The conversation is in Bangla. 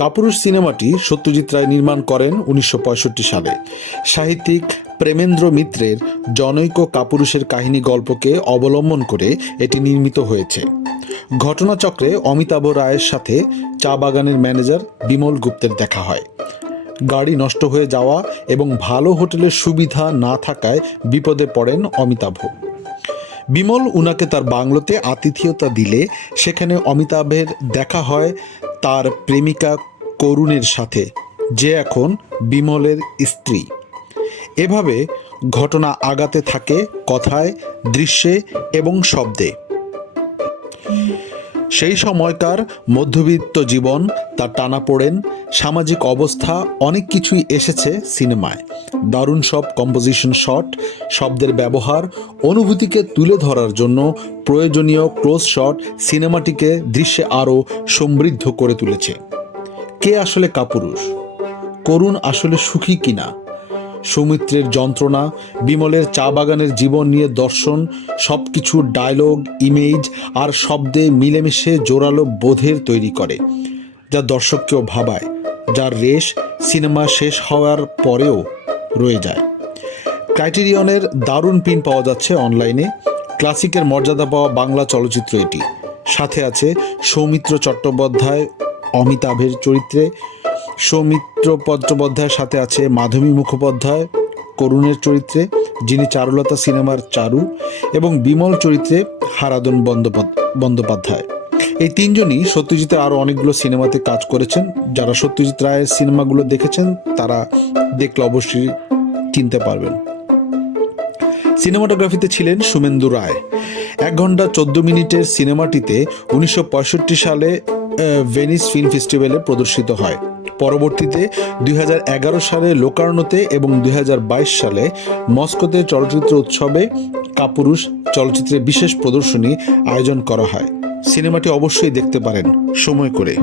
কাপুরুষ সিনেমাটি সত্যজিৎ রায় নির্মাণ করেন 1965 সালে। সাহিত্যিক প্রেমেন্দ্র মিত্রের জনৈক কাপুরুষের কাহিনী গল্পকে অবলম্বন করে এটি নির্মিত হয়েছে। ঘটনাচক্রে অমিতাভ রায়ের সাথে চা বাগানের ম্যানেজার বিমল গুপ্তের দেখা হয়। গাড়ি নষ্ট হয়ে যাওয়া এবং ভালো হোটেলের সুবিধা না থাকায় বিপদে পড়েন অমিতাভ। বিমল উনাকে তার বাংলোতে আতিথেয়তা দিলে সেখানে অমিতাভের দেখা হয় তার প্রেমিকা করুণের সাথে, যে এখন বিমলের স্ত্রী। এভাবে ঘটনা আগাতে থাকে কথায়, দৃশ্যে এবং শব্দে। সেই সময়কার মধ্যবিত্ত জীবন, তার টানাপোড়েন, সামাজিক অবস্থা অনেক কিছুই এসেছে সিনেমায়। দারুণ সব কম্পোজিশন শট, শব্দের ব্যবহার, অনুভূতিকে তুলে ধরার জন্য প্রয়োজনীয় ক্লোজ শট সিনেমাটিকে দৃশ্যে আরও সমৃদ্ধ করে তুলেছে। কে আসলে কাপুরুষ? করুণ আসলে সুখী কিনা? সৌমিত্রের যন্ত্রণা, বিমলের চা বাগানের জীবন নিয়ে দর্শন, সব কিছু ডায়লগ, ইমেজ আর শব্দে মিলেমিশে জোরালো বোধের তৈরি করে, যা দর্শককেও ভাবায়, যার রেশ সিনেমা শেষ হওয়ার পরেও রয়ে যায়। ক্রাইটেরিয়নের দারুণ প্রিন্ট পাওয়া যাচ্ছে অনলাইনে। ক্লাসিকের মর্যাদা পাওয়া বাংলা চলচ্চিত্র এটি। সাথে আছে সৌমিত্র চট্টোপাধ্যায় অমিতাভের চরিত্রে, সৌমিত্র চট্টোপাধ্যায়ের সাথে আছে মাধবী মুখোপাধ্যায় করুণের চরিত্রে, যিনি চারুলতা সিনেমার চারু, এবং বিমল চরিত্রে হারাধন বন্দ্যোপাধ্যায়। এই তিনজনই সত্যজিতের আরও অনেকগুলো সিনেমাতে কাজ করেছেন। যারা সত্যজিৎ রায়ের সিনেমাগুলো দেখেছেন তারা দেখলে অবশ্যই চিনতে পারবেন। সিনেমাটোগ্রাফিতে ছিলেন শুভেন্দু রায়। 1 ঘন্টা 14 মিনিটের সিনেমাটিতে 1965 সালে ভেনিস ফিল্ম ফেস্টিভ্যালে প্রদর্শিত হয়। পরবর্তীতে 2011 সালে লোকার্নোতে এবং 2022 সালে মস্কোতে চলচ্চিত্র উৎসবে কাপুরুষ চলচ্চিত্রের বিশেষ প্রদর্শনী আয়োজন করা হয়। সিনেমাটি অবশ্যই দেখতে পারেন সময় করে।